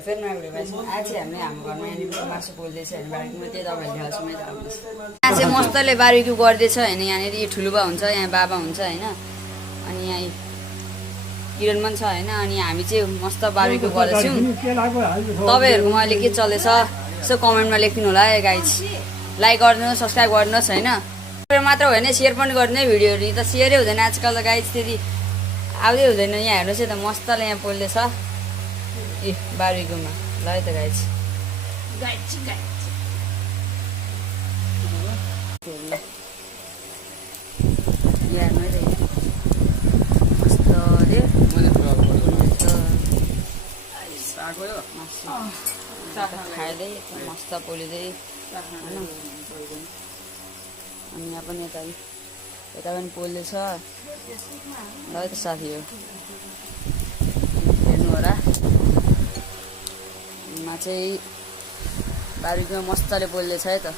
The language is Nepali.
फेरि नगरी आज हामी हाम्रो घरमा यहाँनिर मासु पोल्दैछ होइन बारीमा त्यही तपाईँहरूले हाउसमै आउँदैछ यहाँ चाहिँ मस्तले बारीक्यु गर्दैछ होइन यहाँनिर ठुलुबा हुन्छ यहाँ बाबा हुन्छ होइन अनि यहाँ किरण पनि छ होइन अनि हामी चाहिँ मस्त बारीक्यु गर्दैछौँ तपाईँहरूकोमा अहिले के चल्दैछ यसो कमेन्टमा लेखिदिनु होला है गाइज लाइक गरिदिनुहोस् सब्सक्राइब गरिदिनुहोस् होइन मात्र होइन सेयर पनि गर्ने भिडियोहरू त सेयरै हुँदैन आजकल त गाइज त्यति आउँदै हुँदैन यहाँ हेर्नुहोस् है त मस्तले यहाँ पोल्दैछ ए बारीकोमा ल है त गाइज खाँदै मस्त पोलिँदै होइन अनि यहाँ पनि यता पनि पोल्दैछ ल है त साथीहरू हेर्नु होला मा चाहिँ बारीकोमा मस्तले पोल्दैछ है त